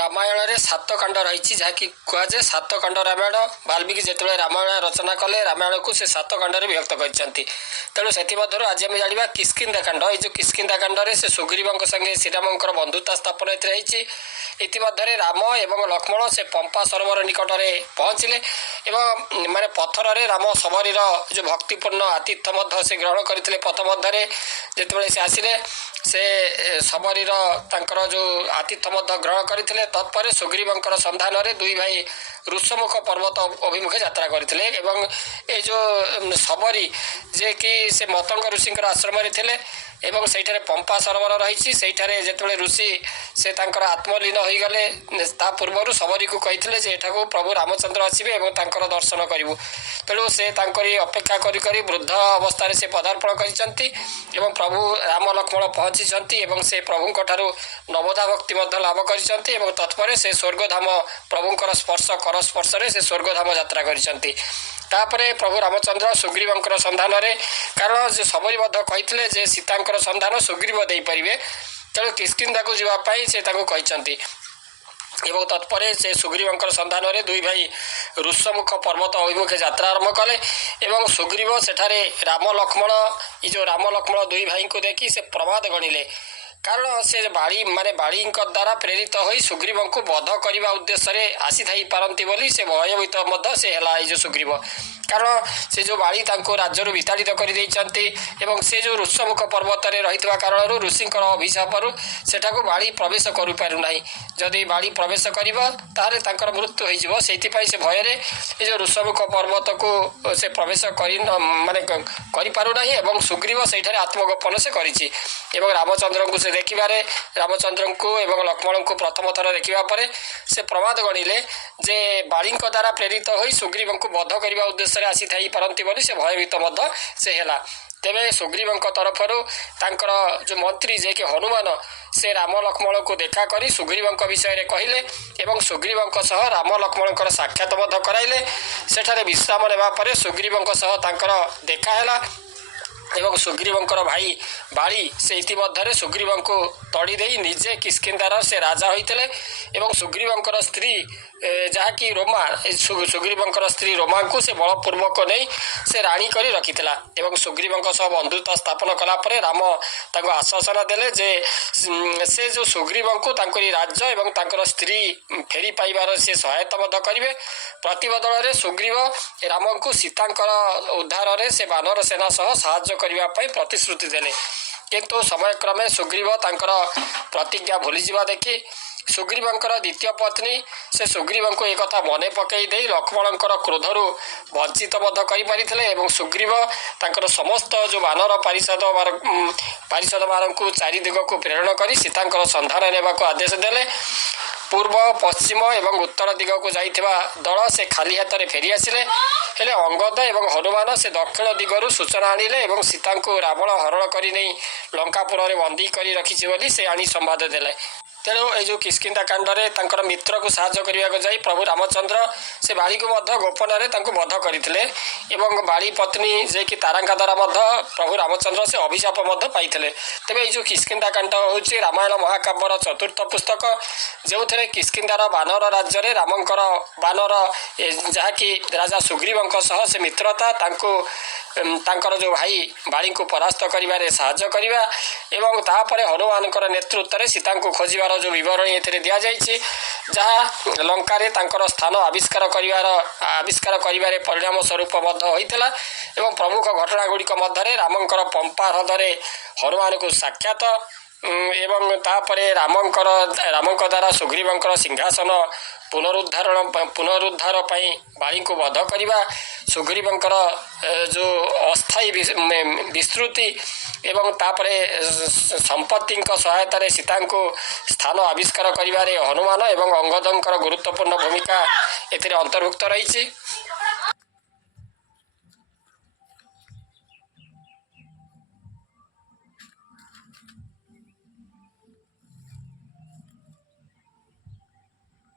ରାମାୟଣରେ ସାତ କାଣ୍ଡ ରହିଛି, ଯାହାକି କୁହାଯାଏ ସାତ କାଣ୍ଡ ରାମାୟଣ। ବାଲ୍ମୀକି ଯେତେବେଳେ ରାମାୟଣ ରଚନା କଲେ, ରାମାୟଣକୁ ସେ ସାତ କାଣ୍ଡରେ ବିଭକ୍ତ କରିଛନ୍ତି। ତେଣୁ ସେଥିମଧ୍ୟରୁ ଆଜି ଆମେ ଜାଣିବା କିଷ୍କିନ୍ଧା କାଣ୍ଡ। ଏଇ ଯେଉଁ କିଷ୍କିନ୍ଧା କାଣ୍ଡରେ ସେ ସୁଗ୍ରୀବଙ୍କ ସାଙ୍ଗେ ଶ୍ରୀରାମଙ୍କର ବନ୍ଧୁତା ସ୍ଥାପନ ଏଥିରେ ହେଇଛି। ଇତିମଧ୍ୟରେ ରାମ ଏବଂ ଲକ୍ଷ୍ମଣ ସେ ପମ୍ପା ସରୋବର ନିକଟରେ ପହଞ୍ଚିଲେ ଏବଂ ମାନେ ପଥରରେ ରାମ ଶବରୀର ଯେଉଁ ଭକ୍ତିପୂର୍ଣ୍ଣ ଆତିଥ୍ୟ ମଧ୍ୟ ସେ ଗ୍ରହଣ କରିଥିଲେ। ପଥ ମଧ୍ୟରେ ଯେତେବେଳେ ସେ ଆସିଲେ, ସେ ଶବରୀର ତାଙ୍କର ଯେଉଁ ଆତିଥ୍ୟ ମଧ୍ୟ ଗ୍ରହଣ କରିଥିଲେ। ତତ୍ପରେ ସୁଗ୍ରୀବଙ୍କର ସନ୍ଧାନରେ ଦୁଇ ଭାଇ ଋଷମୁଖ ପର୍ବତ ଅଭିମୁଖେ ଯାତ୍ରା କରିଥିଲେ ଏବଂ ଏ ଯେଉଁ ଶବରୀ ଯିଏକି ସେ ମତଙ୍ଗ ଋଷିଙ୍କର ଆଶ୍ରମରେ ଥିଲେ ଏବଂ ସେଇଠାରେ ପମ୍ପା ସରୋବର ରହିଛି, ସେଇଠାରେ ଯେତେବେଳେ ଋଷି ସେ ତାଙ୍କର ଆତ୍ମଲୀନ ହୋଇଗଲେ, ତା ପୂର୍ବରୁ ଶବରୀକୁ କହିଥିଲେ ଯେ ଏଠାକୁ ପ୍ରଭୁ ରାମଚନ୍ଦ୍ର ଆସିବେ ଏବଂ ତାଙ୍କର ଦର୍ଶନ କରିବୁ। ତେଣୁ ସେ ତାଙ୍କରି ଅପେକ୍ଷା କରି କରି ବୃଦ୍ଧ ଅବସ୍ଥାରେ ସେ ପଦାର୍ପଣ କରିଛନ୍ତି ଏବଂ ପ୍ରଭୁ ରାମ ଲକ୍ଷ୍ମଣ ପହଞ୍ଚିଛନ୍ତି ଏବଂ ସେ ପ୍ରଭୁଙ୍କ ଠାରୁ ନବଦା ଭକ୍ତି ମଧ୍ୟ ଲାଭ କରିଛନ୍ତି ଏବଂ ତତ୍ପରେ ସେ ସ୍ୱର୍ଗଧାମ ପ୍ରଭୁଙ୍କର ସ୍ପର୍ଶ କର ସ୍ପର୍ଶରେ ସେ ସ୍ୱର୍ଗଧାମ ଯାତ୍ରା କରିଛନ୍ତି। ତାପରେ ପ୍ରଭୁ ରାମଚନ୍ଦ୍ର ସୁଗ୍ରୀବଙ୍କର ସନ୍ଧାନରେ, କାରଣ ସେ ଶବରୀ ମଧ୍ୟ କହିଥିଲେ ଯେ ସୀତାଙ୍କର ସନ୍ଧାନ ସୁଗ୍ରୀବ ଦେଇପାରିବେ, ତେଣୁ କିଷ୍କିନ୍ଧାକୁ ଯିବା ପାଇଁ ସେ ତାଙ୍କୁ କହିଛନ୍ତି ଏବଂ ତତ୍ପରେ ସେ ସୁଗ୍ରୀବଙ୍କର ସନ୍ଧାନରେ ଦୁଇ ଭାଇ ଋଷମୁଖ ପର୍ବତ ଅଭିମୁଖେ ଯାତ୍ରା ଆରମ୍ଭ କଲେ ଏବଂ ସୁଗ୍ରୀବ ସେଠାରେ ରାମ ଲକ୍ଷ୍ମଣ ଏ ଯେଉଁ ରାମ ଲକ୍ଷ୍ମଣ ଦୁଇ ଭାଇଙ୍କୁ ଦେଖି ସେ ପ୍ରମାଦ ଗଣିଲେ, କାରଣ ସେ ବାଳୀଙ୍କ ଦ୍ୱାରା ପ୍ରେରିତ ହୋଇ ସୁଗ୍ରୀବଙ୍କୁ ବଧ କରିବା ଉଦ୍ଦେଶ୍ୟରେ ଆସିଥାଇ ପାରନ୍ତି ବୋଲି ସେ ଭୟଭୀତ ମଧ୍ୟ ସେ ହେଲା। ଏଇ ଯେଉଁ ସୁଗ୍ରୀବ, କାରଣ ସେ ଯେଉଁ ବାଳୀ ତାଙ୍କୁ ରାଜ୍ୟରୁ ବିତାଡ଼ିତ କରିଦେଇଛନ୍ତି ଏବଂ ସେ ଯେଉଁ ଋଷମୁଖ ପର୍ବତରେ ରହିଥିବା କାରଣରୁ ଋଷିଙ୍କର ଅଭିଶାପରୁ ସେଠାକୁ ବାଳୀ ପ୍ରବେଶ କରିପାରୁନାହିଁ। ଯଦି ବାଳୀ ପ୍ରବେଶ କରିବ ତାହେଲେ ତାଙ୍କର ମୃତ୍ୟୁ ହୋଇଯିବ। ସେଇଥିପାଇଁ ସେ ଭୟରେ ଏ ଯେଉଁ ଋଷମୁଖ ପର୍ବତକୁ ସେ ପ୍ରବେଶ କରିପାରୁନାହିଁ ଏବଂ ସୁଗ୍ରୀବ ସେଇଠାରେ ଆତ୍ମଗୋପନ ସେ କରିଛି ଏବଂ ରାମଚନ୍ଦ୍ରଙ୍କୁ ସେ ଦେଖିବାରେ, ରାମଚନ୍ଦ୍ରଙ୍କୁ ଏବଂ ଲକ୍ଷ୍ମଣଙ୍କୁ ପ୍ରଥମ ଥର ଦେଖିବା ପରେ ସେ ପ୍ରମାଦ ଗଣିଲେ ଯେ ବାଳୀଙ୍କ ଦ୍ୱାରା ପ୍ରେରିତ ହୋଇ ସୁଗ୍ରୀବଙ୍କୁ ବଧ କରିବା ଉଦ୍ଦେଶ୍ୟରେ ଆସିଥାଇ ପାରନ୍ତି ବୋଲି ସେ ଭୟଭୀତ ମଧ୍ୟ ସେ ହେଲା। ତେବେ ସୁଗ୍ରୀବଙ୍କ ତରଫରୁ ତାଙ୍କର ଯେଉଁ ମନ୍ତ୍ରୀ ଯିଏକି ହନୁମାନ, ସେ ରାମ ଲକ୍ଷ୍ମଣଙ୍କୁ ଦେଖା କରି ସୁଗ୍ରୀବଙ୍କ ବିଷୟରେ କହିଲେ ଏବଂ ସୁଗ୍ରୀବଙ୍କ ସହ ରାମ ଲକ୍ଷ୍ମଣଙ୍କର ସାକ୍ଷାତ ମଧ୍ୟ କରାଇଲେ। ସେଠାରେ ବିଶ୍ରାମ ନେବା ପରେ ସୁଗ୍ରୀବଙ୍କ ସହ ତାଙ୍କର ଦେଖା ହେଲା ଏବଂ ସୁଗ୍ରୀବଙ୍କର ଭାଇ ବାଳୀ ସେ ଇତିମଧ୍ୟରେ ସୁଗ୍ରୀବଙ୍କୁ ତଡ଼ି ଦେଇ ନିଜେ କିଷ୍କିନ୍ଧାର ସେ ରାଜା ହୋଇଥିଲେ ଏବଂ ସୁଗ୍ରୀବଙ୍କର ସ୍ତ୍ରୀ ଯାହାକି ରୋମା, ସୁଗ୍ରୀବଙ୍କର ସ୍ତ୍ରୀ ରୋମାଙ୍କୁ ସେ ବଳପୂର୍ବକ ନେଇ ସେ ରାଣୀ କରି ରଖିଥିଲା ଏବଂ ସୁଗ୍ରୀବଙ୍କ ସହ ବନ୍ଧୁତା ସ୍ଥାପନ କଲା ପରେ ରାମ ତାଙ୍କୁ ଆଶ୍ୱାସନା ଦେଲେ ଯେ ସେ ଯେଉଁ ସୁଗ୍ରୀବଙ୍କୁ ତାଙ୍କରି ରାଜ୍ୟ ଏବଂ ତାଙ୍କର ସ୍ତ୍ରୀ ଫେରି ପାଇବାର ସେ ସହାୟତା ମଧ୍ୟ କରିବେ। ପ୍ରତିବଦଳରେ ସୁଗ୍ରୀବ ରାମଙ୍କୁ ସୀତାଙ୍କର ଉଦ୍ଧାରରେ ସେ ବାନର ସେନା ସହ ସାହାଯ୍ୟ କରିବା ପାଇଁ ପ୍ରତିଶ୍ରୁତି ଦେଲେ, କିନ୍ତୁ ସମୟକ୍ରମେ ସୁଗ୍ରୀବ ତାଙ୍କର ପ୍ରତିଜ୍ଞା ଭୁଲିଯିବା ଦେଖି ସୁଗ୍ରୀବଙ୍କର ଦ୍ୱିତୀୟ ପତ୍ନୀ ସେ ସୁଗ୍ରୀବଙ୍କୁ ଏକଥା ମନେ ପକାଇ ଦେଇ ଲକ୍ଷ୍ମଣଙ୍କର କ୍ରୋଧରୁ ବଞ୍ଚିତ ମଧ୍ୟ କରିପାରିଥିଲେ ଏବଂ ସୁଗ୍ରୀବ ତାଙ୍କର ସମସ୍ତ ଯେଉଁ ବାନର ପାରିଷଦମାନଙ୍କୁ ଚାରି ଦିଗକୁ ପ୍ରେରଣ କରି ସୀତାଙ୍କର ସନ୍ଧାନ ନେବାକୁ ଆଦେଶ ଦେଲେ। ପୂର୍ବ, ପଶ୍ଚିମ ଏବଂ ଉତ୍ତର ଦିଗକୁ ଯାଇଥିବା ଦଳ ସେ ଖାଲି ହାତରେ ଫେରିଆସିଲେ, ହେଲେ ଅଙ୍ଗଦ ଏବଂ ହନୁମାନ ସେ ଦକ୍ଷିଣ ଦିଗରୁ ସୂଚନା ଆଣିଲେ ଏବଂ ସୀତାଙ୍କୁ ରାବଣ ହରଣ କରି ନେଇ ଲଙ୍କାପୁରରେ ବନ୍ଦୀ କରି ରଖିଛି ବୋଲି ସେ ଆଣି ସମ୍ବାଦ ଦେଲେ। ତେଣୁ ଏଇ ଯେଉଁ କିଷ୍କିନ୍ଧା କାଣ୍ଡରେ ତାଙ୍କର ମିତ୍ରକୁ ସାହାଯ୍ୟ କରିବାକୁ ଯାଇ ପ୍ରଭୁ ରାମଚନ୍ଦ୍ର ସେ ବାଳୀକୁ ମଧ୍ୟ ଗୋପନରେ ତାଙ୍କୁ ବଧ କରିଥିଲେ ଏବଂ ବାଳୀ ପତ୍ନୀ ଯିଏକି ତାରାଙ୍କା ଦ୍ୱାରା ମଧ୍ୟ ପ୍ରଭୁ ରାମଚନ୍ଦ୍ର ସେ ଅଭିଶାପ ମଧ୍ୟ ପାଇଥିଲେ। ତେବେ ଏଇ ଯେଉଁ କିଷ୍କିନ୍ଧା କାଣ୍ଡ ହେଉଛି ରାମାୟଣ ମହାକାବ୍ୟର ଚତୁର୍ଥ ପୁସ୍ତକ, ଯେଉଁଥିରେ କିଷ୍କିନ୍ଧାର ବାନର ରାଜ୍ୟରେ ରାମଙ୍କର ବାନର ଯାହାକି ରାଜା ସୁଗ୍ରୀବଙ୍କ ସହ ସେ ମିତ୍ରତା, ତାଙ୍କର ଯେଉଁ ଭାଇ ବାଳୀଙ୍କୁ ପରାସ୍ତ କରିବାରେ ସାହାଯ୍ୟ କରିବା ଏବଂ ତାପରେ ହନୁମାନଙ୍କର ନେତୃତ୍ୱରେ ସୀତାଙ୍କୁ ଖୋଜିବାର ଯେଉଁ ବିବରଣୀ ଏଥିରେ ଦିଆଯାଇଛି, ଯାହା ଲଙ୍କାରେ ତାଙ୍କର ସ୍ଥାନ ଆବିଷ୍କାର କରିବାରେ ପରିଣାମ ସ୍ୱରୂପ ମଧ୍ୟ ହୋଇଥିଲା ଏବଂ ପ୍ରମୁଖ ଘଟଣା ଗୁଡ଼ିକ ମଧ୍ୟରେ ରାମଙ୍କର ପମ୍ପା ହ୍ରଦରେ ହନୁମାନଙ୍କୁ ସାକ୍ଷାତ ଏବଂ ତାପରେ ରାମଙ୍କ ଦ୍ୱାରା ସୁଗ୍ରୀବଙ୍କର ସିଂହାସନ ପୁନରୁଦ୍ଧାର ପାଇଁ ବାଳୀଙ୍କୁ ବଧ କରିବା, ସୁଗ୍ରୀବଙ୍କର ଯେଉଁ ଅସ୍ଥାୟୀ ବିସ୍ତୃତି ଏବଂ ତାପରେ ସମ୍ପତ୍ତିଙ୍କ ସହାୟତାରେ ସୀତାଙ୍କୁ ସ୍ଥାନ ଆବିଷ୍କାର କରିବାରେ ହନୁମାନ ଏବଂ ଅଙ୍ଗଦଙ୍କର ଗୁରୁତ୍ୱପୂର୍ଣ୍ଣ ଭୂମିକା ଏଥିରେ ଅନ୍ତର୍ଭୁକ୍ତ ରହିଛି।